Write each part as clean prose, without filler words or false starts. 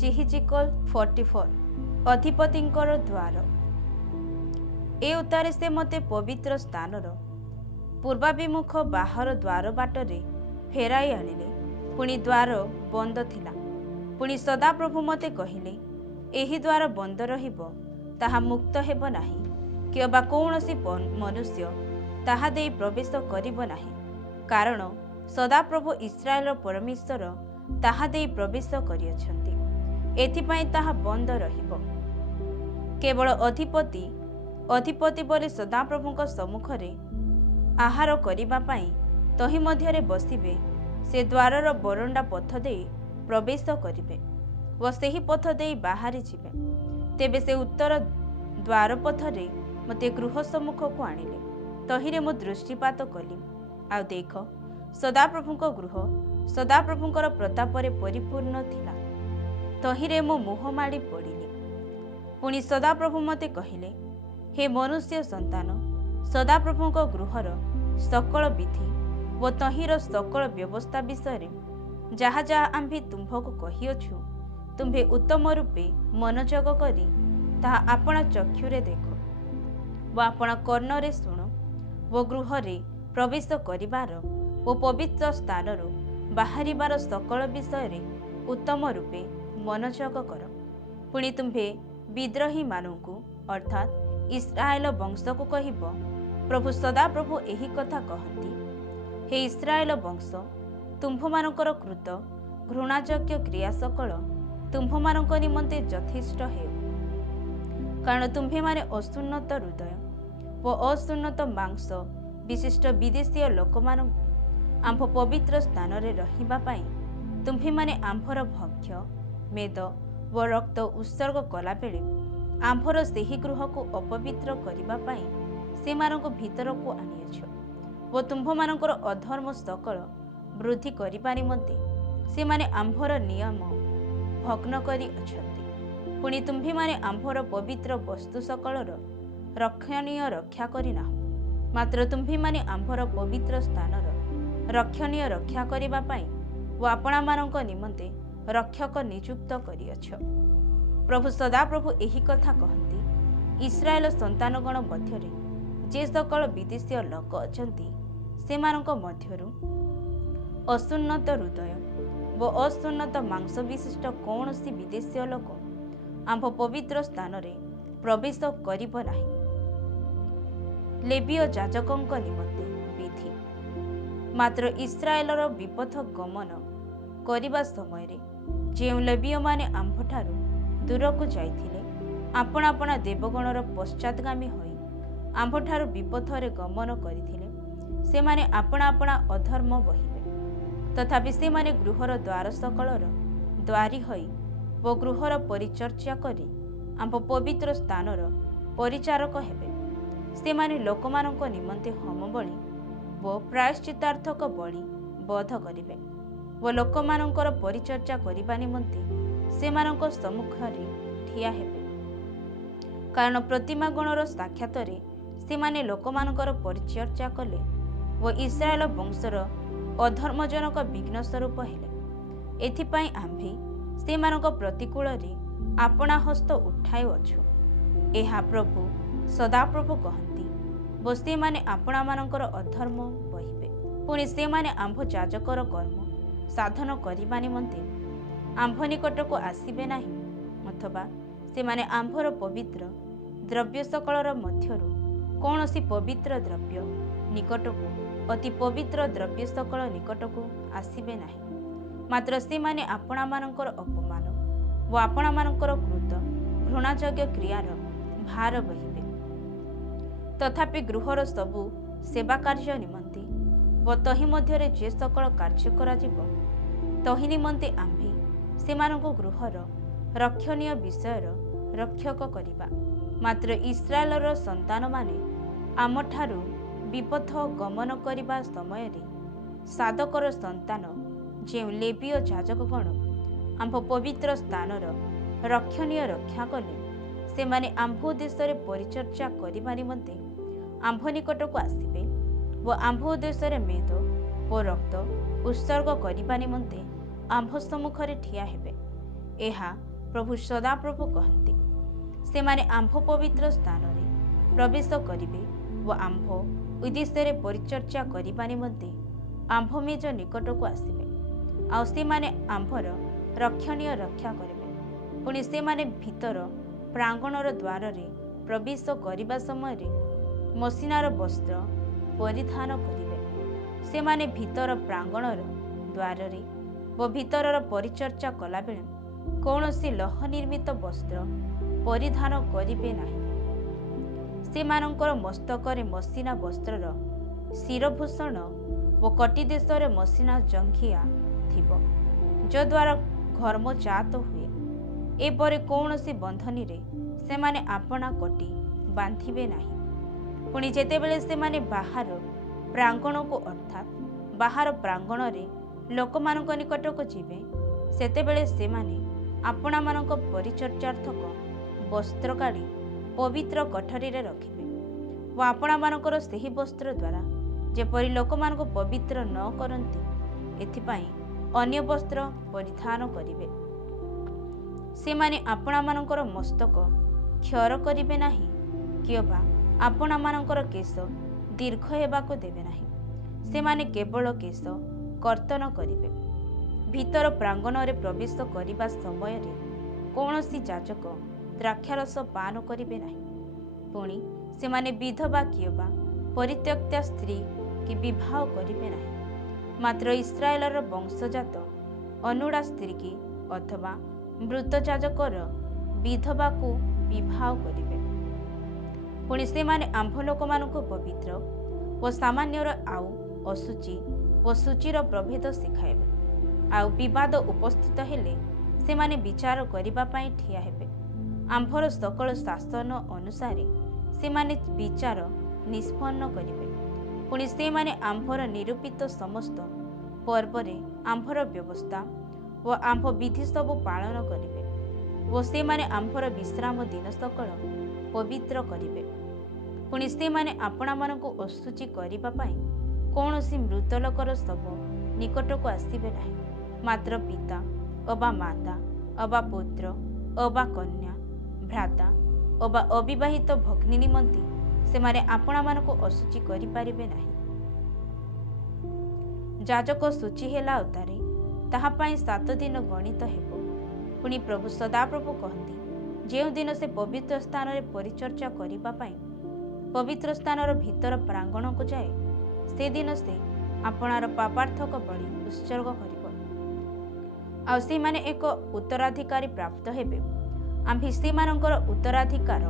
ଚିହିଜିକଲ 44 ଅଧିପତିଙ୍କର ଦ୍ୱାର। ଏ ଉତ୍ତାରେ ସେ ମୋତେ ପବିତ୍ର ସ୍ଥାନର ପୂର୍ବାଭିମୁଖ ବାହାର ଦ୍ୱାର ବାଟରେ ଫେରାଇ ଆଣିଲେ। ପୁଣି ଦ୍ୱାର ବନ୍ଦ ଥିଲା। ପୁଣି ସଦାପ୍ରଭୁ ମୋତେ କହିଲେ, ଏହି ଦ୍ୱାର ବନ୍ଦ ରହିବ, ତାହା ମୁକ୍ତ ହେବ ନାହିଁ, କିମ୍ବା କୌଣସି ମନୁଷ୍ୟ ତାହା ଦେଇ ପ୍ରବେଶ କରିବ ନାହିଁ, କାରଣ ସଦାପ୍ରଭୁ ଇସ୍ରାଏଲର ପରମେଶ୍ୱର ତାହା ଦେଇ ପ୍ରବେଶ କରିଅଛନ୍ତି। ଏଥିପାଇଁ ତାହା ବନ୍ଦ ରହିବ। କେବଳ ଅଧିପତି ବୋଲି ସଦାପ୍ରଭୁଙ୍କ ସମ୍ମୁଖରେ ଆହାର କରିବା ପାଇଁ ତହିଁ ମଧ୍ୟରେ ବସିବେ। ସେ ଦ୍ୱାରର ବରଣ୍ଡା ପଥ ଦେଇ ପ୍ରବେଶ କରିବେ ଓ ସେହି ପଥ ଦେଇ ବାହାରି ଯିବେ। ତେବେ ସେ ଉତ୍ତର ଦ୍ୱାର ପଥରେ ମୋତେ ଗୃହ ସମ୍ମୁଖକୁ ଆଣିଲେ। ତହିଁରେ ମୁଁ ଦୃଷ୍ଟିପାତ କଲି, ଆଉ ଦେଖ, ସଦାପ୍ରଭୁଙ୍କ ଗୃହ ସଦାପ୍ରଭୁଙ୍କର ପ୍ରତାପରେ ପରିପୂର୍ଣ୍ଣ ଥିଲା। ତହିଁରେ ମୁଁ ମୁହଁ ମାଡ଼ି ପଡ଼ିଲି। ପୁଣି ସଦାପ୍ରଭୁ ମୋତେ କହିଲେ, ହେ ମନୁଷ୍ୟ ସନ୍ତାନ, ସଦାପ୍ରଭୁଙ୍କ ଗୃହର ସକଳ ବିଧି ଓ ତହିଁର ସକଳ ବ୍ୟବସ୍ଥା ବିଷୟରେ ଯାହା ଯାହା ଆମ୍ଭେ ତୁମ୍ଭକୁ କହିଅଛୁ, ତୁମ୍ଭେ ଉତ୍ତମ ରୂପେ ମନୋଯୋଗ କରି ତାହା ଆପଣା ଚକ୍ଷୁରେ ଦେଖ ଓ ଆପଣା କର୍ଣ୍ଣରେ ଶୁଣ ଓ ଗୃହରେ ପ୍ରବେଶ କରିବାର ଓ ପବିତ୍ର ସ୍ଥାନରୁ ବାହାରିବାର ସକଳ ବିଷୟରେ ଉତ୍ତମ ରୂପେ ମନୋଯୋଗ କର। ପୁଣି ତୁମ୍ଭେ ବିଦ୍ରୋହୀମାନଙ୍କୁ ଅର୍ଥାତ୍ ଇସ୍ରାଏଲ ବଂଶକୁ କହିବ, ପ୍ରଭୁ ସଦାପ୍ରଭୁ ଏହି କଥା କହନ୍ତି, ହେ ଇସ୍ରାଏଲ ବଂଶ, ତୁମ୍ଭମାନଙ୍କର କୃତ ଘୃଣାଯୋଗ୍ୟ କ୍ରିୟା ସକଳ ତୁମ୍ଭମାନଙ୍କ ନିମନ୍ତେ ଯଥେଷ୍ଟ ହେଉ। କାରଣ ତୁମ୍ଭେମାନେ ଅସୁନ୍ନତ ହୃଦୟ ଓ ଅସୁନ୍ନତ ମାଂସ ବିଶିଷ୍ଟ ବିଦେଶୀୟ ଲୋକମାନଙ୍କୁ ଆମ୍ଭ ପବିତ୍ର ସ୍ଥାନରେ ରହିବା ପାଇଁ ତୁମ୍ଭେମାନେ ଆମ୍ଭର ଭକ୍ଷ୍ୟ ମେଦ ଓ ରକ୍ତ ଉତ୍ସର୍ଗ କଲାବେଳେ ଆମ୍ଭର ସେହି ଗୃହକୁ ଅପବିତ୍ର କରିବା ପାଇଁ ସେମାନଙ୍କୁ ଭିତରକୁ ଆଣିଅଛ ଓ ତୁମ୍ଭମାନଙ୍କର ଅଧର୍ମ ସକଳ ବୃଦ୍ଧି କରିବା ନିମନ୍ତେ ସେମାନେ ଆମ୍ଭର ନିୟମ ଭଗ୍ନ କରି ଅଛନ୍ତି। ପୁଣି ତୁମ୍ଭେମାନେ ଆମ୍ଭର ପବିତ୍ର ବସ୍ତୁ ସକଳର ରକ୍ଷଣୀୟ ରକ୍ଷା କରିନାହ, ମାତ୍ର ତୁମ୍ଭେମାନେ ଆମ୍ଭର ପବିତ୍ର ସ୍ଥାନର ରକ୍ଷଣୀୟ ରକ୍ଷା କରିବା ପାଇଁ ଓ ଆପଣାମାନଙ୍କ ନିମନ୍ତେ ରକ୍ଷକ ନିଯୁକ୍ତ କରିଅଛ। ପ୍ରଭୁ ସଦାପ୍ରଭୁ ଏହି କଥା କହନ୍ତି, ଇସ୍ରାଏଲ ସନ୍ତାନଗଣ ମଧ୍ୟରେ ଯେ ସକଳ ବିଦେଶୀୟ ଲୋକ ଅଛନ୍ତି, ସେମାନଙ୍କ ମଧ୍ୟରୁ ଅସୁନ୍ନତ ହୃଦୟ ଓ ଅସୁନ୍ନତ ମାଂସ ବିଶିଷ୍ଟ କୌଣସି ବିଦେଶୀୟ ଲୋକ ଆମ୍ଭ ପବିତ୍ର ସ୍ଥାନରେ ପ୍ରବେଶ କରିବ ନାହିଁ। ଲେବୀୟ ଯାଜକଙ୍କ ନିମନ୍ତେ ବିଧି। ମାତ୍ର ଇସ୍ରାଏଲର ବିପଥ ଗମନ କରିବା ସମୟରେ ଯେଉଁ ଲେବୀୟମାନେ ଆମ୍ଭଠାରୁ ଦୂରକୁ ଯାଇଥିଲେ, ଆପଣା ଆପଣା ଦେବଗଣର ପଶ୍ଚାତଗାମୀ ହୋଇ ଆମ୍ଭଠାରୁ ବିପଥରେ ଗମନ କରିଥିଲେ, ସେମାନେ ଆପଣା ଆପଣା ଅଧର୍ମ ବହିବେ। ତଥାପି ସେମାନେ ଗୃହର ଦ୍ୱାର ସକଳର ଦ୍ୱାରୀ ହୋଇ ଓ ଗୃହର ପରିଚର୍ୟା କରି ଆମ୍ଭ ପବିତ୍ର ସ୍ଥାନର ପରିଚାରକ ହେବେ। ସେମାନେ ଲୋକମାନଙ୍କ ନିମନ୍ତେ ହୋମ ବଳି ଓ ପ୍ରାୟଶ୍ଚିତାର୍ଥକ ବଳି ବଧ କରିବେ ଓ ଲୋକମାନଙ୍କର ପରିଚର୍ୟା କରିବା ନିମନ୍ତେ ସେମାନଙ୍କ ସମ୍ମୁଖରେ ଠିଆ ହେବେ। କାରଣ ପ୍ରତିମା ଗଣର ସାକ୍ଷାତରେ ସେମାନେ ଲୋକମାନଙ୍କର ପରିଚର୍ୟା କଲେ ଓ ଇସ୍ରାଏଲ ବଂଶର ଅଧର୍ମଜନକ ବିଘ୍ନ ସ୍ୱରୂପ ହେଲେ। ଏଥିପାଇଁ ଆମ୍ଭେ ସେମାନଙ୍କ ପ୍ରତିକୂଳରେ ଆପଣା ହସ୍ତ ଉଠାଇଅଛୁ। ଏହା ପ୍ରଭୁ ସଦାପ୍ରଭୁ କହନ୍ତି ଓ ସେମାନେ ଆପଣାମାନଙ୍କର ଅଧର୍ମ ବହିବେ। ପୁଣି ସେମାନେ ଆମ୍ଭ ଯାଜକର କର୍ମ ସାଧନ କରିବା ନିମନ୍ତେ ଆମ୍ଭ ନିକଟକୁ ଆସିବେ ନାହିଁ, ଅଥବା ସେମାନେ ଆମ୍ଭର ପବିତ୍ର ଦ୍ରବ୍ୟ ସକଳର ମଧ୍ୟରୁ କୌଣସି ପବିତ୍ର ଦ୍ରବ୍ୟ ନିକଟକୁ ଅତି ପବିତ୍ର ଦ୍ରବ୍ୟ ସକଳ ନିକଟକୁ ଆସିବେ ନାହିଁ। ମାତ୍ର ସେମାନେ ଆପଣାମାନଙ୍କର ଅପମାନ ଓ ଆପଣାମାନଙ୍କର କୃତ ଘୃଣାଯୋଗ୍ୟ କ୍ରିୟାର ଭାର ବହିବେ। ତଥାପି ଗୃହର ସବୁ ସେବା କାର୍ଯ୍ୟ ନିମନ୍ତେ ଓ ତହିଁ ମଧ୍ୟରେ ଯେ ସକଳ କାର୍ଯ୍ୟ କରାଯିବ, ତହିଁ ନିମନ୍ତେ ଆମ୍ଭେ ସେମାନଙ୍କୁ ଗୃହର ରକ୍ଷଣୀୟ ବିଷୟର ରକ୍ଷକ କରିବା। ମାତ୍ର ଇସ୍ରାଏଲର ସନ୍ତାନମାନେ ଆମଠାରୁ ବିପଥ ଗମନ କରିବା ସମୟରେ ସାଦକର ସନ୍ତାନ ଯେଉଁ ଲେବୀୟ ଯାଜକଗଣ ଆମ୍ଭ ପବିତ୍ର ସ୍ଥାନର ରକ୍ଷଣୀୟ ରକ୍ଷା କଲେ, ସେମାନେ ଆମ୍ଭ ଉଦ୍ଦେଶ୍ୟରେ ପରିଚର୍ୟା କରିବା ନିମନ୍ତେ ଆମ୍ଭ ନିକଟକୁ ଆସିବେ ଓ ଆମ୍ଭ ଉଦ୍ଦେଶ୍ୟରେ ମେଦ ଓ ରକ୍ତ ଉତ୍ସର୍ଗ କରିବା ନିମନ୍ତେ ଆମ୍ଭ ସମ୍ମୁଖରେ ଠିଆ ହେବେ। ଏହା ପ୍ରଭୁ ସଦାପ୍ରଭୁ କହନ୍ତି। ସେମାନେ ଆମ୍ଭ ପବିତ୍ର ସ୍ଥାନରେ ପ୍ରବେଶ କରିବେ ଓ ଆମ୍ଭ ଉଦ୍ଦେଶ୍ୟରେ ପରିଚର୍ଚ୍ଚା କରିବା ନିମନ୍ତେ ଆମ୍ଭ ମେଜ ନିକଟକୁ ଆସିବେ। ଆଉ ସେମାନେ ଆମ୍ଭର ରକ୍ଷଣୀୟ ରକ୍ଷା କରିବେ। ପୁଣି ସେମାନେ ଭିତର ପ୍ରାଙ୍ଗଣର ଦ୍ୱାରରେ ପ୍ରବେଶ କରିବା ସମୟରେ ମସିନାର ବସ୍ତ୍ର ପରିଧାନ କରିବେ। ସେମାନେ ଭିତର ପ୍ରାଙ୍ଗଣର ଦ୍ୱାରରେ ଓ ଭିତରର ପରିଚର୍ଚ୍ଚା କଲାବେଳେ କୌଣସି ଲୌହ ନିର୍ମିତ ବସ୍ତ୍ର ପରିଧାନ କରିବେ ନାହିଁ। ସେମାନଙ୍କର ମସ୍ତକରେ ମସିନା ବସ୍ତ୍ରର ଶିରଭୂଷଣ ଓ କଟି ଦେଶରେ ମସିନା ଜଙ୍ଘିଆ ଥିବ, ଯଦ୍ୱାରା ଘର୍ମ ଜାତ ହୁଏ। ଏପରି କୌଣସି ବନ୍ଧନୀରେ ସେମାନେ ଆପଣା କଟି ବାନ୍ଧିବେ ନାହିଁ। ପୁଣି ଯେତେବେଳେ ସେମାନେ ବାହାର ପ୍ରାଙ୍ଗଣକୁ ଅର୍ଥାତ୍ ବାହାର ପ୍ରାଙ୍ଗଣରେ ଲୋକମାନଙ୍କ ନିକଟକୁ ଯିବେ, ସେତେବେଳେ ସେମାନେ ଆପଣାମାନଙ୍କ ପରିଚର୍ଚ୍ଚାର୍ଥକ ବସ୍ତ୍ର କାଢ଼ି ପବିତ୍ର କୋଠରୀରେ ରଖିବେ ଓ ଆପଣାମାନଙ୍କର ସେହି ବସ୍ତ୍ର ଦ୍ୱାରା ଯେପରି ଲୋକମାନଙ୍କୁ ପବିତ୍ର ନ କରନ୍ତି, ଏଥିପାଇଁ ଅନ୍ୟ ବସ୍ତ୍ର ପରିଧାନ କରିବେ। ସେମାନେ ଆପଣାମାନଙ୍କର ମସ୍ତକ କ୍ଷର କରିବେ ନାହିଁ, କିମ୍ବା ଆପଣାମାନଙ୍କର କେଶ ଦୀର୍ଘ ହେବାକୁ ଦେବେ ନାହିଁ। ସେମାନେ କେବଳ କେଶ କର୍ତ୍ତନ କରିବେ। ଭିତର ପ୍ରାଙ୍ଗଣରେ ପ୍ରବେଶ କରିବା ସମୟରେ କୌଣସି ଯାଜକ ଦ୍ରାକ୍ଷାରସ ପାନ କରିବେ ନାହିଁ। ପୁଣି ସେମାନେ ବିଧବା କିମ୍ବା ପରିତ୍ୟକ୍ତା ସ୍ତ୍ରୀ କି ବିବାହ କରିବେ ନାହିଁ। ମାତ୍ର ଇସ୍ରାଏଲର ବଂଶଜାତ ଅନୁଡ଼ା ସ୍ତ୍ରୀ କି ଅଥବା ମୃତ ଯାଜକର ବିଧବାକୁ ବିବାହ କରିବେ। ପୁଣି ସେମାନେ ଆମ୍ଭ ଲୋକମାନଙ୍କୁ ପବିତ୍ର ଓ ସାମାନ୍ୟର ଆଉ ଅଶୁଚି ଓ ସୂଚିର ପ୍ରଭେଦ ଶିଖାଇବେ। ଆଉ ବିବାଦ ଉପସ୍ଥିତ ହେଲେ ସେମାନେ ବିଚାର କରିବା ପାଇଁ ଠିଆ ହେବେ। ଆମ୍ଭର ସକଳ ଶାସନ ଅନୁସାରେ ସେମାନେ ବିଚାର ନିଷ୍ପନ୍ନ କରିବେ। ପୁଣି ସେମାନେ ଆମ୍ଭର ନିରୂପିତ ସମସ୍ତ ପର୍ବରେ ଆମ୍ଭର ବ୍ୟବସ୍ଥା ଓ ଆମ୍ଭ ବିଧି ସବୁ ପାଳନ କରିବେ। ଓ ସେମାନେ ଆମ୍ଭର ବିଶ୍ରାମ ଦିନ ସକଳ ପବିତ୍ର କରିବେ। ପୁଣି ସେମାନେ ଆପଣାମାନଙ୍କୁ ଅଶୁଚି କରିବା ପାଇଁ କୌଣସି ମୃତ ଲୋକର ଶବ ନିକଟକୁ ଆସିବେ ନାହିଁ। ମାତ୍ର ପିତା ଅବା ମାତା ଅବା ପୁତ୍ର ଅବା କନ୍ୟା, ଭ୍ରାତା ଅବା ଅବିବାହିତ ଭଗ୍ନୀ ନିମନ୍ତେ ସେମାନେ ଆପଣାମାନଙ୍କୁ ଅଶୁଚି କରିପାରିବେ ନାହିଁ। ଯାଜକ ଶୁଚି ହେଲା ଉତ୍ତାରେ ତାହା ପାଇଁ 7 ଦିନ ଗଣିତ ହେବ। ପୁଣି ପ୍ରଭୁ ସଦାପ୍ରଭୁ କହନ୍ତି, ଯେଉଁଦିନ ସେ ପବିତ୍ର ସ୍ଥାନରେ ପରିଚର୍ଚ୍ଚା କରିବା ପାଇଁ ପବିତ୍ର ସ୍ଥାନର ଭିତର ପ୍ରାଙ୍ଗଣକୁ ଯାଏ, ସେଦିନ ସେ ଆପଣାର ପାପାର୍ଥକ ବଳି ଉତ୍ସର୍ଗ କରିବ। ଆଉ ସେମାନେ ଏକ ଉତ୍ତରାଧିକାରୀ ପ୍ରାପ୍ତ ହେବେ। ଆମ୍ଭେ ସେମାନଙ୍କର ଉତ୍ତରାଧିକାର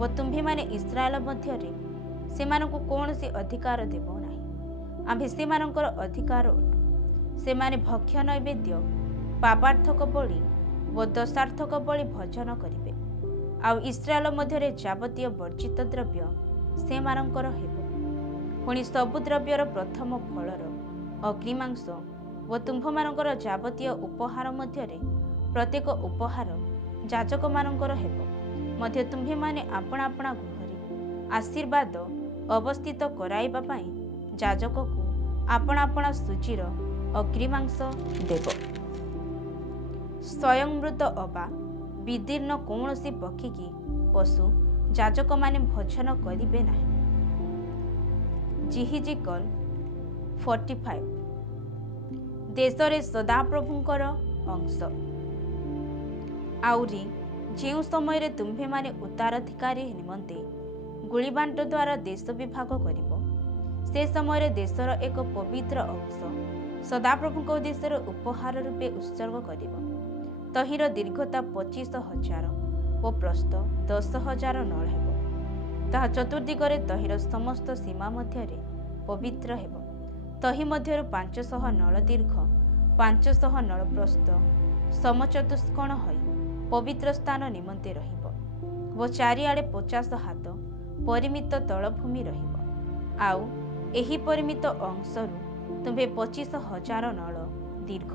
ଓ ତୁମ୍ଭେମାନେ ଇସ୍ରାଏଲ ମଧ୍ୟରେ ସେମାନଙ୍କୁ କୌଣସି ଅଧିକାର ଦେବ ନାହିଁ। ଆମ୍ଭେ ସେମାନଙ୍କର ଅଧିକାର ଅଟୁ। ସେମାନେ ଭକ୍ଷ୍ୟ ନୈବେଦ୍ୟ, ପାପାର୍ଥକ ବଳି ଓ ଦୋଷାର୍ଥକ ବଳି ଭୋଜନ କରିବେ। ଆଉ ଇସ୍ରାଏଲ ମଧ୍ୟରେ ଯାବତୀୟ ବର୍ଜିତ ଦ୍ରବ୍ୟ ସେମାନଙ୍କର ହେବ। ପୁଣି ସବୁ ଦ୍ରବ୍ୟର ପ୍ରଥମ ଫଳର ଅଗ୍ନିମାଂସ ଓ ତୁମ୍ଭମାନଙ୍କର ଯାବତୀୟ ଉପହାର ମଧ୍ୟରେ ପ୍ରତ୍ୟେକ ଉପହାର ଯାଜକମାନଙ୍କର ହେବ। ମଧ୍ୟ ତୁମ୍ଭେମାନେ ଆପଣା ଆପଣା ଗୃହରେ ଆଶୀର୍ବାଦ ଅବସ୍ଥିତ କରାଇବା ପାଇଁ ଯାଜକକୁ ଆପଣା ଆପଣା ସୂଚୀର ଅଗ୍ନିମାଂସ ଦେବ। ସ୍ୱୟଂ ମୃତ ଅବା ବିଦୀର୍ଣ୍ଣ କୌଣସି ପକ୍ଷୀ କି ପଶୁ ଯାଜକମାନେ ଭୋଜନ କରିବେ ନାହିଁ। ଜିହିଜିକଲ୍ 45। ଦେଶରେ ସଦାପ୍ରଭୁଙ୍କର ଅଂଶ। ଆହୁରି ଯେଉଁ ସମୟରେ ତୁମ୍ଭେମାନେ ଉତ୍ତରାଧିକାରୀ ନିମନ୍ତେ ଗୁଳିବାଣ୍ଟ ଦ୍ୱାରା ଦେଶ ବିଭାଗ କରିବ, ସେ ସମୟରେ ଦେଶର ଏକ ପବିତ୍ର ଅଂଶ ସଦାପ୍ରଭୁଙ୍କ ଉଦ୍ଦେଶ୍ୟରେ ଉପହାର ରୂପେ ଉତ୍ସର୍ଗ କରିବ। ତହିଁର ଦୀର୍ଘତା 25,000 ଓ ପ୍ରସ୍ଥ 10,000 ନଳ ହେବ। ତାହା ଚତୁର୍ଦିଗରେ ତହିଁର ସମସ୍ତ ସୀମା ମଧ୍ୟରେ ପବିତ୍ର ହେବ। ତହି ମଧ୍ୟରୁ 500 ନଳ ଦୀର୍ଘ, 500 ନଳ ପ୍ରସ୍ଥ ସମଚତୁଷ୍କୋଣ ହୋଇ ପବିତ୍ର ସ୍ଥାନ ନିମନ୍ତେ ରହିବ ଓ ଚାରିଆଡ଼େ 50 ହାତ ପରିମିତ ତଳଭୂମି ରହିବ। ଆଉ ଏହି ପରିମିତ ଅଂଶରୁ ତୁମ୍ଭେ 25,000 ନଳ ଦୀର୍ଘ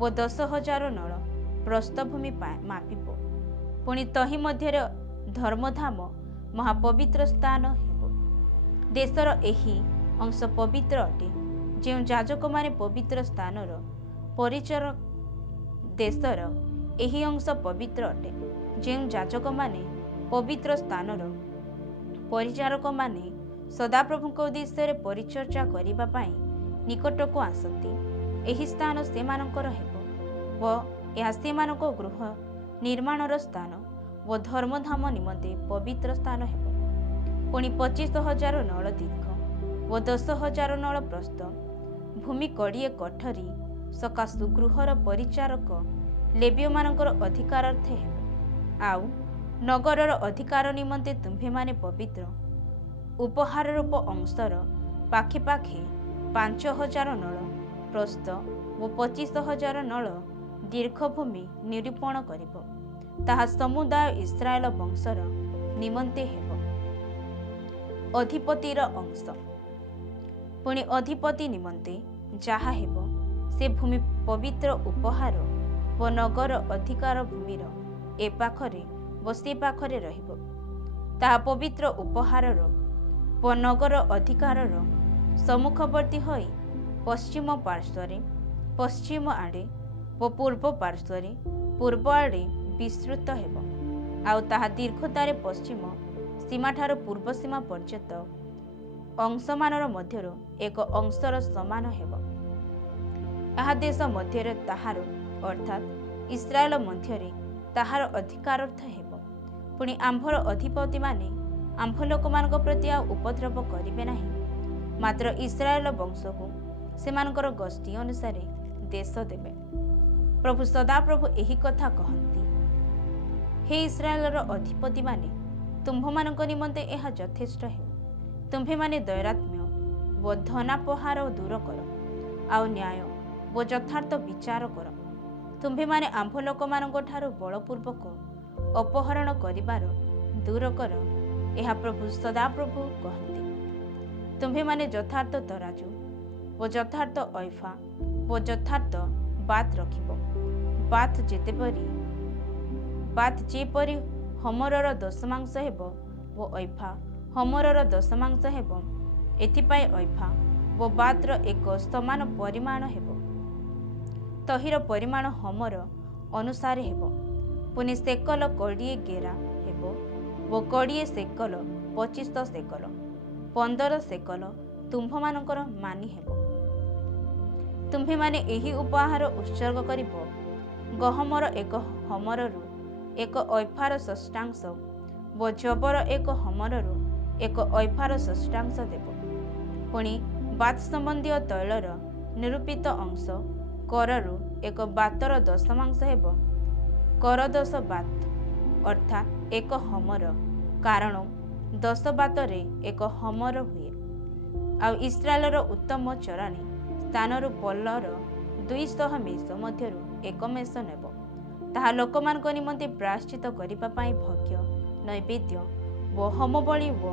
ଓ 10,000 ନଳ ପ୍ରସ୍ଥଭୂମି ମାପିବ। ପୁଣି ତହି ମଧ୍ୟରେ ଧର୍ମଧାମ ମହାପବିତ୍ର ସ୍ଥାନ ହେବ। ଦେଶର ଏହି ଅଂଶ ପବିତ୍ର ଅଟେ। ଯେଉଁ ଯାଜକମାନେ ପବିତ୍ର ସ୍ଥାନର ପରିଚର ଦେଶର ଏହି ଅଂଶ ପବିତ୍ର ଅଟେ। ଯେଉଁ ଯାଜକମାନେ ପବିତ୍ର ସ୍ଥାନର ପରିଚାରକମାନେ ସଦାପ୍ରଭୁଙ୍କ ଉଦ୍ଦେଶ୍ୟରେ ପରିଚର୍ଚ୍ଚା କରିବା ପାଇଁ ନିକଟକୁ ଆସନ୍ତି, ଏହି ସ୍ଥାନ ସେମାନଙ୍କର ହେବ ଓ ଏହା ସେମାନଙ୍କ ଗୃହ ନିର୍ମାଣର ସ୍ଥାନ ଓ ଧର୍ମଧାମ ନିମନ୍ତେ ପବିତ୍ର ସ୍ଥାନ ହେବ। ପୁଣି 25,000 ନଳ ଦୀର୍ଘ ଓ 10,000 ନଳ ପ୍ରସ୍ଥ ଭୂମି 20 କୋଠରୀ ସକାଶୁ ଗୃହର ପରିଚାରକ ଲେବୀୟମାନଙ୍କର ଅଧିକାରାର୍ଥେ ହେବ। ଆଉ ନଗରର ଅଧିକାର ନିମନ୍ତେ ତୁମ୍ଭେମାନେ ପବିତ୍ର ଉପହାର ରୂପ ଅଂଶର ପାଖେ 5,000 ନଳ ପ୍ରସ୍ଥ ଓ 25,000 ନଳ ଦୀର୍ଘ ଭୂମି ନିରୂପଣ କରିବ। ତାହା ସମୁଦାୟ ଇସ୍ରାଏଲ ବଂଶର ନିମନ୍ତେ ହେବ। ଅଧିପତିର ଅଂଶ। ପୁଣି ଅଧିପତି ନିମନ୍ତେ ଯାହା ହେବ, ସେ ଭୂମି ପବିତ୍ର ଉପହାର ଓ ନଗର ଅଧିକାର ଭୂମିର ଏ ପାଖରେ ଓ ସେ ପାଖରେ ରହିବ। ତାହା ପବିତ୍ର ଉପହାରର ଓ ନଗର ଅଧିକାରର ସମ୍ମୁଖବର୍ତ୍ତୀ ହୋଇ ପଶ୍ଚିମ ପାର୍ଶ୍ୱରେ ପଶ୍ଚିମ ଆଡ଼େ ଓ ପୂର୍ବ ପାର୍ଶ୍ୱରେ ପୂର୍ବ ଆଡ଼େ ବିସ୍ତୃତ ହେବ। ଆଉ ତାହା ଦୀର୍ଘତାରେ ପଶ୍ଚିମ ସୀମାଠାରୁ ପୂର୍ବ ସୀମା ପର୍ଯ୍ୟନ୍ତ ଅଂଶମାନର ମଧ୍ୟରୁ ଏକ ଅଂଶର ସମାନ ହେବ। ଏହା ଦେଶ ମଧ୍ୟରେ ତାହାର ଅର୍ଥାତ୍ ଇସ୍ରାଏଲ ମଧ୍ୟରେ ତାହାର ଅଧିକାରାର୍ଥ ହେବ। ପୁଣି ଆମ୍ଭର ଅଧିପତିମାନେ ଆମ୍ଭ ଲୋକମାନଙ୍କ ପ୍ରତି ଆଉ ଉପଦ୍ରବ କରିବେ ନାହିଁ, ମାତ୍ର ଇସ୍ରାଏଲ ବଂଶକୁ ସେମାନଙ୍କର ଗୋଷ୍ଠୀ ଅନୁସାରେ ଦେଶ ଦେବେ। ପ୍ରଭୁ ସଦାପ୍ରଭୁ ଏହି କଥା କହନ୍ତି। ହେ ଇସ୍ରାଏଲର ଅଧିପତିମାନେ, ତୁମ୍ଭମାନଙ୍କ ନିମନ୍ତେ ଏହା ଯଥେଷ୍ଟ ହେଉ। ତୁମ୍ଭେମାନେ ଦୈରାତ୍ମ୍ୟ ଓ ଧନାପହାର ଦୂର କର, ଆଉ ନ୍ୟାୟ ଓ ଯଥାର୍ଥ ବିଚାର କର। ତୁମ୍ଭେମାନେ ଆମ୍ଭ ଲୋକମାନଙ୍କ ଠାରୁ ବଳପୂର୍ବକ ଅପହରଣ କରିବାର ଦୂର କର, ଏହା ପ୍ରଭୁ ସଦାପ୍ରଭୁ କହନ୍ତି। ତୁମ୍ଭେମାନେ ଯଥାର୍ଥ ତରାଜୁ ଓ ଯଥାର୍ଥ ଐଫା ଓ ଯଥାର୍ଥ ବାତ୍ ରଖିବ। ବାତ୍ ଯେପରି ହୋମରର ଦଶମାଂଶ ହେବ ଓ ଐଫା ହୋମରର ଦଶମାଂଶ ହେବ, ଏଥିପାଇଁ ଐଫା ଓ ବାତ୍ର ଏକ ସମାନ ପରିମାଣ ହେବ। ତହିର ପରିମାଣ ହୋମର ଅନୁସାରେ ହେବ। ପୁଣି ସେକଲ 20 ଗେରା ହେବ ଓ 20 ସେକଲ 25 ସେକଲ 15 ସେକଲ ତୁମ୍ଭମାନଙ୍କର ମାନି ହେବ। ତୁମ୍ଭେମାନେ ଏହି ଉପହାର ଉତ୍ସର୍ଗ କରିବ। ଗହମର ଏକ ହୋମରରୁ ଏକ ଐଫାର ଷଷ୍ଠାଂଶ ଓ ଯବର ଏକ ହୋମରରୁ ଏକ ଐଫାର ଷଷ୍ଠାଂଶ ଦେବ। ପୁଣି ବାତ୍ ସମ୍ବନ୍ଧୀୟ ତୈଳର ନିରୂପିତ ଅଂଶ କରରୁ ଏକ ବାତର ଦଶମାଂଶ ହେବ। କର 10 ବାତ୍ ଅର୍ଥାତ୍ ଏକ ହୋମର, କାରଣ 10 ବାତରେ ଏକ ହୋମର ହୁଏ। ଆଉ ଇସ୍ରାଏଲର ଉତ୍ତମ ଚରାଣୀ ସ୍ଥାନରୁ ପଲର 200 ମେଷ ମଧ୍ୟରୁ 1 ମେଷ ନେବ। ତାହା ଲୋକମାନଙ୍କ ନିମନ୍ତେ ପ୍ରାୟଶ୍ଚିତ କରିବା ପାଇଁ ଭୋଗ୍ୟ ନୈବେଦ୍ୟ ଓ ହୋମବଳି ଓ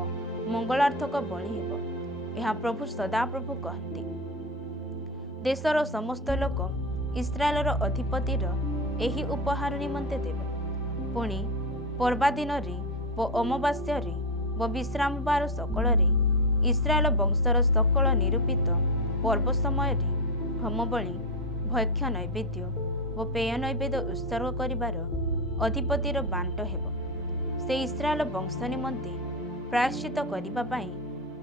ମଙ୍ଗଳାର୍ଥକ ବଳି ହେବ। ଏହା ପ୍ରଭୁ ସଦାପ୍ରଭୁ କହନ୍ତି। ଦେଶର ସମସ୍ତ ଲୋକ ଇସ୍ରାଏଲର ଅଧିପତିର ଏହି ଉପହାର ନିମନ୍ତେ ଦେବେ। ପୁଣି ପର୍ବାଦିନରେ ଓ ଅମାବାସ୍ୟାରେ ଓ ବିଶ୍ରାମବାର ସକଳରେ ଇସ୍ରାଏଲ ବଂଶର ସକଳ ନିରୂପିତ ପର୍ବ ସମୟରେ ହୋମବଳି, ଭକ୍ଷ୍ୟ ନୈବେଦ୍ୟ ଓ ପେୟ ନୈବେଦ୍ୟ ଉତ୍ସର୍ଗ କରିବାର ଅଧିପତିର ବାଣ୍ଟ ହେବ। ସେ ଇସ୍ରାଏଲ ବଂଶ ନିମନ୍ତେ ପ୍ରାୟଶ୍ଚିତ କରିବା ପାଇଁ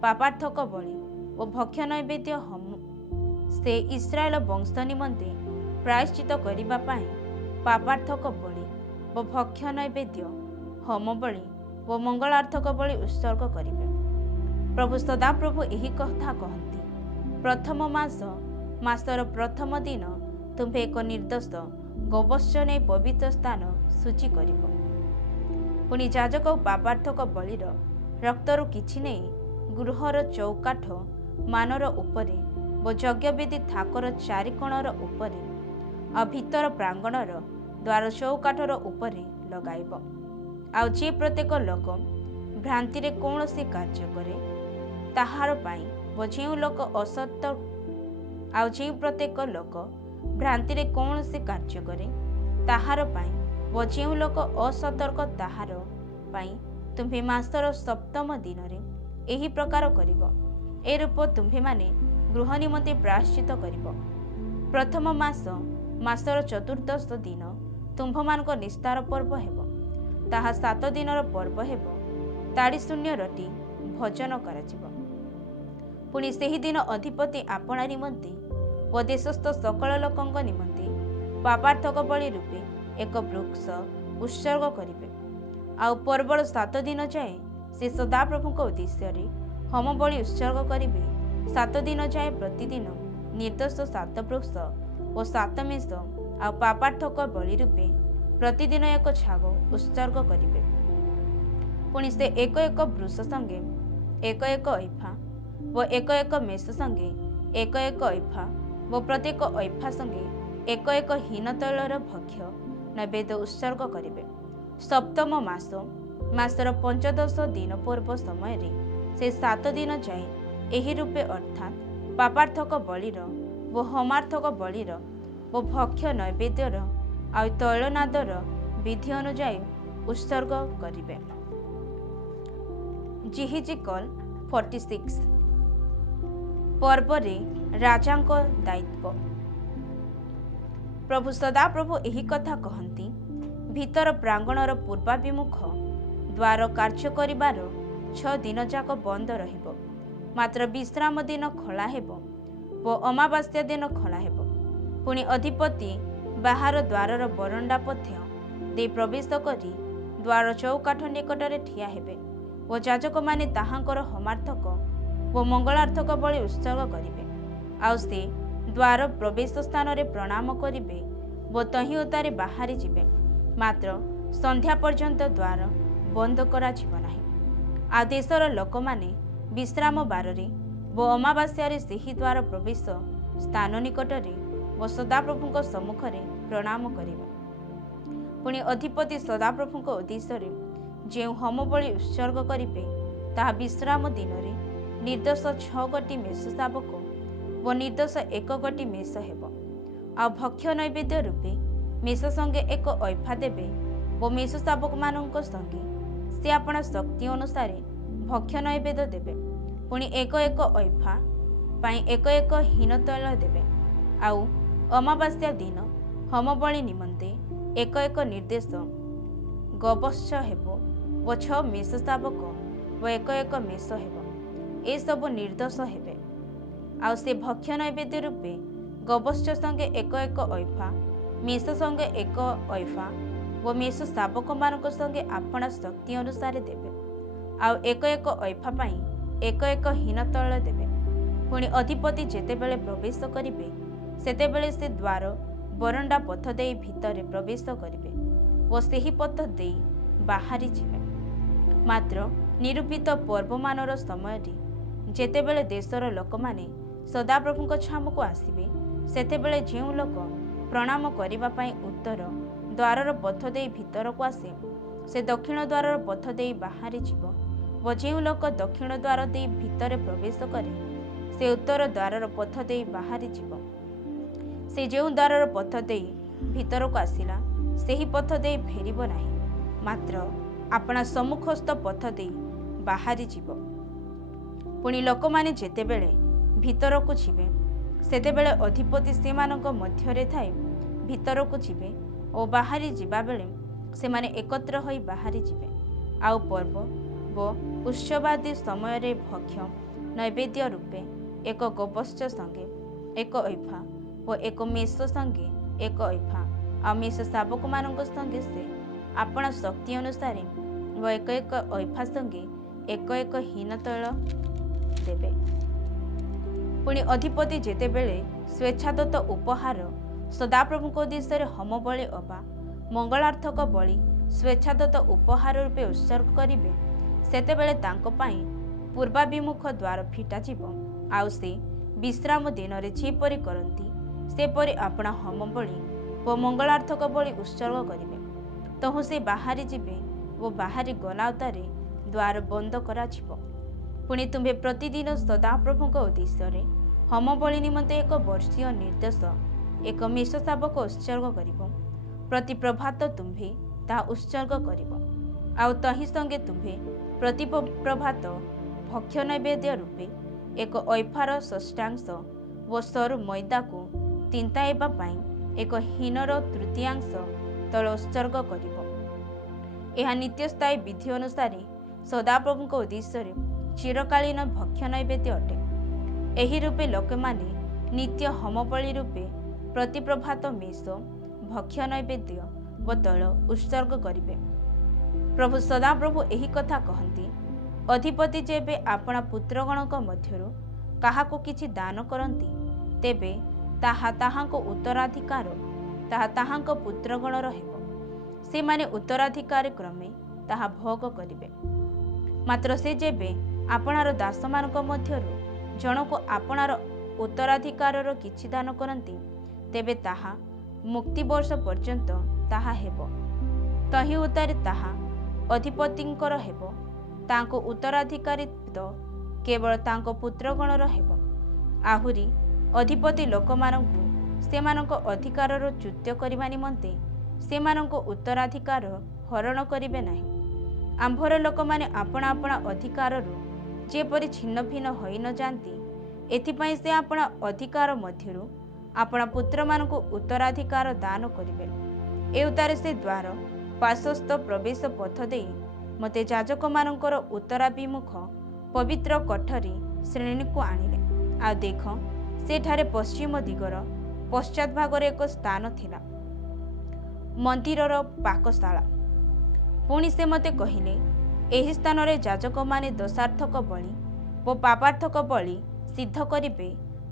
ପାପାର୍ଥକ ବଳି ଓ ଭକ୍ଷ୍ୟ ନୈବେଦ୍ୟ ସେ ଇସ୍ରାଏଲ ବଂଶ ନିମନ୍ତେ ପ୍ରାୟଶ୍ଚିତ କରିବା ପାଇଁ ପାପାର୍ଥକ ବଳି ଓ ଭକ୍ଷ୍ୟ ନୈବେଦ୍ୟ ହୋମବଳି ଓ ମଙ୍ଗଳାର୍ଥକ ବଳି ଉତ୍ସର୍ଗ କରିବେ। ପ୍ରଭୁ ସଦାପ୍ରଭୁ ଏହି କଥା କହନ୍ତି। ପ୍ରଥମ ମାସର ପ୍ରଥମ ଦିନ ତୁମ୍ଭେ ଏକ ନିର୍ଦ୍ଦୋଷ ଗୋବତ୍ସ ନେଇ ପବିତ୍ର ସ୍ଥାନ ଶୁଚି କରିବ। ପୁଣି ଯାଜକ ପାପାର୍ଥକ ବଳିର ରକ୍ତରୁ କିଛି ନେଇ ଗୃହର ଚୌକାଠ ମାନର ଉପରେ ଓ ଯଜ୍ଞବେଦୀ ଥାକର ଚାରିକୋଣର ଉପରେ ଆଉ ଭିତର ପ୍ରାଙ୍ଗଣର ଦ୍ୱାର ଚୌକାଠର ଉପରେ ଲଗାଇବ। ଆଉ ଯେ ପ୍ରତ୍ୟେକ ଲୋକ ଭ୍ରାନ୍ତିରେ କୌଣସି କାର୍ଯ୍ୟ କରେ ତାହାର ପାଇଁ ଓ ଯେଉଁ ପ୍ରତ୍ୟେକ ଲୋକ ଭ୍ରାନ୍ତିରେ କୌଣସି କାର୍ଯ୍ୟ କରେ ତାହାର ପାଇଁ ଓ ଯେଉଁ ଲୋକ ଅସତର୍କ ତାହାର ପାଇଁ ତୁମ୍ଭେ ମାସର ସପ୍ତମ ଦିନରେ ଏହି ପ୍ରକାର କରିବ। ଏ ରୂପ ତୁମ୍ଭେମାନେ ଗୃହ ନିମନ୍ତେ ପ୍ରାୟଶ୍ଚିତ କରିବ। ପ୍ରଥମ ମାସର ଚତୁର୍ଦ୍ଦଶ ଦିନ ତୁମ୍ଭମାନଙ୍କ ନିସ୍ତାର ପର୍ବ ହେବ। ତାହା 7 ଦିନର ପର୍ବ ହେବ। ତାଳି ଶୂନ୍ୟ ରଟି ଭୋଜନ କରାଯିବ। ପୁଣି ସେହିଦିନ ଅଧିପତି ଆପଣା ନିମନ୍ତେ ଓ ଦେଶସ୍ଥ ସକଳ ଲୋକଙ୍କ ନିମନ୍ତେ ପାପାର୍ଥକ ବଳି ରୂପେ ଏକ ବୃକ୍ଷ ଉତ୍ସର୍ଗ କରିବେ। ଆଉ ପର୍ବର 7 ଦିନ ଯାଏ ସେ ସଦାପ୍ରଭୁଙ୍କ ଉଦ୍ଦେଶ୍ୟରେ ହୋମ ବଳି ଉତ୍ସର୍ଗ କରିବେ। 7 ଦିନ ଯାଏ ପ୍ରତିଦିନ ନିର୍ଦ୍ଦୋଷ 7 ବୃକ୍ଷ ଓ 7 ମେଷ ଆଉ ପାପାର୍ଥକ ବଳି ରୂପେ ପ୍ରତିଦିନ ଏକ ଛାଗ ଉତ୍ସର୍ଗ କରିବେ। ପୁଣି ସେ ଏକ ଏକ ବୃଷ ସଙ୍ଗେ ଏକ ଏକ ଅଇଫା ଓ ଏକ ଏକ ମେଷ ସଙ୍ଗେ ଏକ ଏକ ଅଇଫା ଓ ପ୍ରତ୍ୟେକ ଅଇଫା ସଙ୍ଗେ ଏକ ଏକ ହୀନ ତୈଳର ଭକ୍ଷ୍ୟ ନୈବେଦ୍ୟ ଉତ୍ସର୍ଗ କରିବେ। ସପ୍ତମ ମାସର 15 ଦିନ ପୂର୍ବ ସମୟରେ ସେ 7 ଦିନ ଯାଏ ଏହି ରୂପେ ଅର୍ଥାତ୍ ପାପାର୍ଥକ ବଳିର ଓ ହୋମାର୍ଥକ ବଳିର ଓ ଭକ୍ଷ୍ୟ ନୈବେଦ୍ୟର ଆଉ ତୈଳନାଦର ବିଧି ଅନୁଯାୟୀ ଉତ୍ସର୍ଗ କରିବେ। ଜିହିଜିକଲ୍ 46 ପର୍ବରେ ରାଜାଙ୍କ ଦାୟିତ୍ୱ। ପ୍ରଭୁ ସଦାପ୍ରଭୁ ଏହି କଥା କହନ୍ତି, ଭିତର ପ୍ରାଙ୍ଗଣର ପୂର୍ବାଭିମୁଖ ଦ୍ୱାର କାର୍ଯ୍ୟ କରିବାର 6 ଦିନ ଯାକ ବନ୍ଦ ରହିବ। ମାତ୍ର ବିଶ୍ରାମ ଦିନ ଖୋଲା ହେବ ଓ ଅମାବାସ୍ୟା ଦିନ ଖୋଲା ହେବ। ପୁଣି ଅଧିପତି ବାହାର ଦ୍ୱାରର ବରଣ୍ଡା ପଥ୍ୟ ଦେଇ ପ୍ରବେଶ କରି ଦ୍ୱାର ଚୌକାଠ ନିକଟରେ ଠିଆ ହେବେ ଓ ଯାଜକମାନେ ତାହାଙ୍କର ହୋମାର୍ଥକ ଓ ମଙ୍ଗଳାର୍ଥକ ବଳି ଉତ୍ସର୍ଗ କରିବେ। ଆଉ ସେ ଦ୍ୱାର ପ୍ରବେଶ ସ୍ଥାନରେ ପ୍ରଣାମ କରିବେ ଓ ତହିଁ ଉତ୍ତାରେ ବାହାରି ଯିବେ। ମାତ୍ର ସନ୍ଧ୍ୟା ପର୍ଯ୍ୟନ୍ତ ଦ୍ୱାର ବନ୍ଦ କରାଯିବ ନାହିଁ। ଆଉ ଦେଶର ଲୋକମାନେ ବିଶ୍ରାମ ବାରରେ ଓ ଅମାବାସ୍ୟାରେ ସେହି ଦ୍ୱାର ପ୍ରବେଶ ସ୍ଥାନ ନିକଟରେ ଓ ସଦାପ୍ରଭୁଙ୍କ ସମ୍ମୁଖରେ ପ୍ରଣାମ କରିବେ। ପୁଣି ଅଧିପତି ସଦାପ୍ରଭୁଙ୍କ ଉଦ୍ଦେଶ୍ୟରେ ଯେଉଁ ହୋମ ବଳି ଉତ୍ସର୍ଗ କରିବେ ତାହା ବିଶ୍ରାମ ଦିନରେ ନିର୍ଦ୍ଦୋଷ 6 ଗୋଟି ମେଷ ଶାବକ ଓ ନିର୍ଦ୍ଦୋଷ 1 ଗୋଟି ମେଷ ହେବ। ଆଉ ଭକ୍ଷ୍ୟ ନୈବେଦ୍ୟ ରୂପେ ମେଷ ସଙ୍ଗେ ଏକ ଅଇଫା ଦେବେ ଓ ମେଷ ଶାବକମାନଙ୍କ ସଙ୍ଗେ ସେ ଆପଣା ଶକ୍ତି ଅନୁସାରେ ଭକ୍ଷ୍ୟ ନୈବେଦ୍ୟ ଦେବେ। ପୁଣି ଏକ ଏକ ଅଇଫା ପାଇଁ ଏକ ଏକ ହୀନ ତୈଳ ଦେବେ। ଆଉ ଅମାବାସ୍ୟା ଦିନ ହୋମ ବଳି ନିମନ୍ତେ ଏକ ଏକ ନିର୍ଦ୍ଦେଶ ଗୋବତ୍ସ ହେବ ଓ 6 ମେଷ ଶାବକ ଓ ଏକ ଏକ ମେଷ ହେବ। ଏସବୁ ନିର୍ଦ୍ଦୋଷ ହେବେ। ଆଉ ସେ ଭକ୍ଷ୍ୟ ନୈବେଦ୍ୟ ରୂପେ ଗୋବତ୍ସ ସଙ୍ଗେ ଏକ ଏକ ଅଇଫା, ମେଷ ସଙ୍ଗେ ଏକ ଅଇଫା ଓ ମେଷ ଶାବକମାନଙ୍କ ସଙ୍ଗେ ଆପଣା ଶକ୍ତି ଅନୁସାରେ ଦେବେ। ଆଉ ଏକ ଏକ ଅଇଫା ପାଇଁ ଏକ ଏକ ହୀନ ତୈଳ ଦେବେ। ପୁଣି ଅଧିପତି ଯେତେବେଳେ ପ୍ରବେଶ କରିବେ ସେତେବେଳେ ସେ ଦ୍ୱାର ବରଣ୍ଡା ପଥ ଦେଇ ଭିତରେ ପ୍ରବେଶ କରିବେ ଓ ସେହି ପଥ ଦେଇ ବାହାରି ଯିବେ। ମାତ୍ର ନିରୂପିତ ପର୍ବମାନର ସମୟରେ ଯେତେବେଳେ ଦେଶର ଲୋକମାନେ ସଦାପ୍ରଭୁଙ୍କ ଛାମୁକୁ ଆସିବେ ସେତେବେଳେ ଯେଉଁ ଲୋକ ପ୍ରଣାମ କରିବା ପାଇଁ ଉତ୍ତର ଦ୍ୱାରର ପଥ ଦେଇ ଭିତରକୁ ଆସେ ସେ ଦକ୍ଷିଣ ଦ୍ୱାରର ପଥ ଦେଇ ବାହାରି ଯିବ ଓ ଯେଉଁ ଲୋକ ଦକ୍ଷିଣ ଦ୍ୱାର ଦେଇ ଭିତରେ ପ୍ରବେଶ କରେ ସେ ଉତ୍ତର ଦ୍ୱାରର ପଥ ଦେଇ ବାହାରି ଯିବ। ସେ ଯେଉଁ ଦ୍ୱାରର ପଥ ଦେଇ ଭିତରକୁ ଆସିଲା ସେହି ପଥ ଦେଇ ଫେରିବ ନାହିଁ, ମାତ୍ର ଆପଣା ସମ୍ମୁଖସ୍ଥ ପଥ ଦେଇ ବାହାରି ଯିବ। ପୁଣି ଲୋକମାନେ ଯେତେବେଳେ ଭିତରକୁ ଯିବେ ସେତେବେଳେ ଅଧିପତି ସେମାନଙ୍କ ମଧ୍ୟରେ ଥାଇ ଭିତରକୁ ଯିବେ ଓ ବାହାରି ଯିବା ବେଳେ ସେମାନେ ଏକତ୍ର ହୋଇ ବାହାରି ଯିବେ। ଆଉ ପର୍ବ ଓ ଉତ୍ସବାଦି ସମୟରେ ଭକ୍ଷ୍ୟ ନୈବେଦ୍ୟ ରୂପେ ଏକ ଗୋବତ୍ସ ସଙ୍ଗେ ଏକ ଅଇଫା ଓ ଏକ ମେଷ ସଙ୍ଗେ ଏକ ଅଇଫା ଆଉ ମେଷ ଶାବକମାନଙ୍କ ସଙ୍ଗେ ସେ ଆପଣା ଶକ୍ତି ଅନୁସାରେ ଓ ଏକ ଏକ ଅଇଫା ସଙ୍ଗେ ଏକ ଏକ ହୀନ ତୈଳ ଦେବେ। ପୁଣି ଅଧିପତି ଯେତେବେଳେ ସ୍ୱେଚ୍ଛାଦତ୍ତ ଉପହାର ସଦାପ୍ରଭୁଙ୍କ ଉଦ୍ଦେଶ୍ୟରେ ହୋମ ବଳି ଅବା ମଙ୍ଗଳାର୍ଥକ ବଳି ସ୍ୱେଚ୍ଛାଦତ୍ତ ଉପହାର ରୂପେ ଉତ୍ସର୍ଗ କରିବେ ସେତେବେଳେ ତାଙ୍କ ପାଇଁ ପୂର୍ବାଭିମୁଖ ଦ୍ୱାର ଫିଟାଯିବ। ଆଉ ସେ ବିଶ୍ରାମ ଦିନରେ ଯେପରି କରନ୍ତି ସେପରି ଆପଣା ହୋମ ବଳି ଓ ମଙ୍ଗଳାର୍ଥକ ବଳି ଉତ୍ସର୍ଗ କରିବେ। ତହୁଁ ସେ ବାହାରି ଯିବେ ଓ ବାହାରି ଗଲା ଉତ୍ତାରେ ଦ୍ୱାର ବନ୍ଦ କରାଯିବ। ପୁଣି ତୁମ୍ଭେ ପ୍ରତିଦିନ ସଦାପ୍ରଭୁଙ୍କ ଉଦ୍ଦେଶ୍ୟରେ ହୋମ ବଳି ନିମନ୍ତେ ଏକ ବର୍ଷୀୟ ନିର୍ଦ୍ଦୋଷ ଏକ ମେଷ ଶାବକ ଉତ୍ସର୍ଗ କରିବ। ପ୍ରତି ପ୍ରଭାତ ତୁମ୍ଭେ ତାହା ଉତ୍ସର୍ଗ କରିବ। ଆଉ ତହିଁ ସଙ୍ଗେ ତୁମ୍ଭେ ପ୍ରତି ପ୍ରଭାତ ଭକ୍ଷ୍ୟ ନୈବେଦ୍ୟ ରୂପେ ଏକ ଅଇଫାର ଷଷ୍ଠାଂଶ ଓ ସରୁ ମଇଦାକୁ ତିନ୍ତାଇବା ପାଇଁ ଏକ ହୀନର ତୃତୀୟାଂଶ ତୈଳ ଉତ୍ସର୍ଗ କରିବ। ଏହା ନିତ୍ୟସ୍ଥାୟୀ ବିଧି ଅନୁସାରେ ସଦାପ୍ରଭୁଙ୍କ ଉଦ୍ଦେଶ୍ୟରେ ଚିରକାଳୀନ ଭକ୍ଷ ନୈବେଦ୍ୟ ଅଟେ। ଏହି ରୂପେ ଲୋକମାନେ ନିତ୍ୟ ହୋମବଳି ରୂପେ ପ୍ରତି ପ୍ରଭାତ ମେଷ ଭକ୍ଷ ନୈବେଦ୍ୟ ଓ ତୈଳ ଉତ୍ସର୍ଗ କରିବେ। ପ୍ରଭୁ ସଦାପ୍ରଭୁ ଏହି କଥା କହନ୍ତି, ଅଧିପତି ଯେବେ ଆପଣା ପୁତ୍ରଗଣଙ୍କ ମଧ୍ୟରୁ କାହାକୁ କିଛି ଦାନ କରନ୍ତି, ତେବେ ତାହା ତାହାଙ୍କ ଉତ୍ତରାଧିକାର ତାହାଙ୍କ ପୁତ୍ରଗଣର ହେବ। ସେମାନେ ଉତ୍ତରାଧିକାର କ୍ରମେ ତାହା ଭୋଗ କରିବେ। ମାତ୍ର ସେ ଯେବେ ଆପଣାର ଦାସମାନଙ୍କ ମଧ୍ୟରୁ ଜଣକୁ ଆପଣାର ଉତ୍ତରାଧିକାରର କିଛି ଦାନ କରନ୍ତି, ତେବେ ତାହା ମୁକ୍ତିବର୍ଷ ପର୍ଯ୍ୟନ୍ତ ତାହା ହେବ। ତହିଁ ଉତ୍ତାରେ ତାହା ଅଧିପତିଙ୍କର ହେବ। ତାଙ୍କ ଉତ୍ତରାଧିକାରୀତ୍ୱ କେବଳ ତାଙ୍କ ପୁତ୍ରଗଣର ହେବ। ଆହୁରି ଅଧିପତି ଲୋକମାନଙ୍କୁ ସେମାନଙ୍କ ଅଧିକାରର ଚ୍ୟୁତ କରିବା ନିମନ୍ତେ ସେମାନଙ୍କ ଉତ୍ତରାଧିକାର ହରଣ କରିବେ ନାହିଁ। ଆମ୍ଭର ଲୋକମାନେ ଆପଣା ଆପଣା ଅଧିକାରରୁ ଯେପରି ଛିନ୍ନ ଭିନ୍ନ ହୋଇ ନ ଯାଆନ୍ତି, ଏଥିପାଇଁ ସେ ଆପଣା ଅଧିକାର ମଧ୍ୟରୁ ଆପଣା ପୁତ୍ରମାନଙ୍କୁ ଉତ୍ତରାଧିକାର ଦାନ କରିବେ। ଏ ଉତ୍ତାରେ ସେ ଦ୍ୱାର ପାର୍ଶ୍ୱସ୍ଥ ପ୍ରବେଶ ପଥ ଦେଇ ମୋତେ ଯାଜକମାନଙ୍କର ଉତ୍ତରାଭିମୁଖ ପବିତ୍ର କୋଠରୀ ଶ୍ରେଣୀକୁ ଆଣିଲେ। ଆଉ ଦେଖ, ସେଠାରେ ପଶ୍ଚିମ ଦିଗର ପଶ୍ଚାତ୍ ଭାଗରେ ଏକ ସ୍ଥାନ ଥିଲା, ମନ୍ଦିରର ପାକଶାଳା। ପୁଣି ସେ ମୋତେ କହିଲେ, ଏହି ସ୍ଥାନରେ ଯାଜକମାନେ ଦୋଷାର୍ଥକ ବଳି ଓ ପାପାର୍ଥକ ବଳି ସିଦ୍ଧ କରିବେ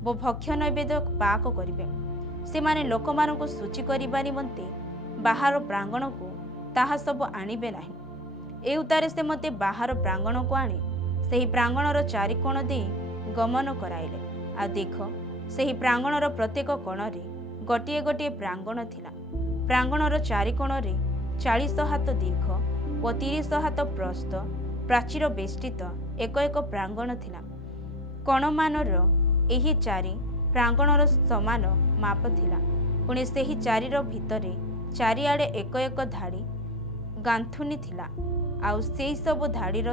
ଓ ଭକ୍ଷ ନୈବେଦ୍ୟ ପାକ କରିବେ। ସେମାନେ ଲୋକମାନଙ୍କୁ ଶୁଚି କରିବା ନିମନ୍ତେ ବାହାର ପ୍ରାଙ୍ଗଣକୁ ତାହା ସବୁ ଆଣିବେ ନାହିଁ। ଏ ଉତ୍ତାରେ ସେ ମୋତେ ବାହାର ପ୍ରାଙ୍ଗଣକୁ ଆଣି ସେହି ପ୍ରାଙ୍ଗଣର ଚାରିକୋଣ ଦେଇ ଗମନ କରାଇଲେ। ଆଉ ଦେଖ, ସେହି ପ୍ରାଙ୍ଗଣର ପ୍ରତ୍ୟେକ କୋଣରେ ଗୋଟିଏ ଗୋଟିଏ ପ୍ରାଙ୍ଗଣ ଥିଲା। ପ୍ରାଙ୍ଗଣର ଚାରିକୋଣରେ 40 ହାତ ଦୀର୍ଘ ଓ 30 ହାତ ପ୍ରସ୍ଥ ପ୍ରାଚୀର ବେଷ୍ଟିତ ଏକ ଏକ ପ୍ରାଙ୍ଗଣ ଥିଲା। କୋଣମାନର ଏହି ଚାରି ପ୍ରାଙ୍ଗଣର ସମାନ ମାପ ଥିଲା। ପୁଣି ସେହି ଚାରିର ଭିତରେ ଚାରିଆଡ଼େ ଏକ ଏକ ଧାଡ଼ି ଗାନ୍ଥୁନି ଥିଲା। ଆଉ ସେହି ସବୁ ଧାଡ଼ିର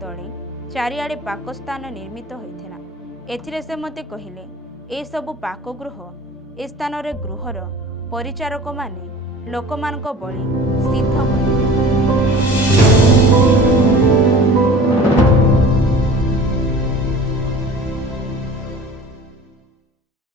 ତଳେ ଚାରିଆଡ଼େ ପାକସ୍ଥାନ ନିର୍ମିତ ହୋଇଥିଲା। ଏଥିରେ ସେ ମୋତେ କହିଲେ, ଏସବୁ ପାକଗୃହ। ଏ ସ୍ଥାନରେ ଗୃହର ପରିଚାରକମାନେ ଲୋକମାନଙ୍କ ବଳି ସିଦ୍ଧ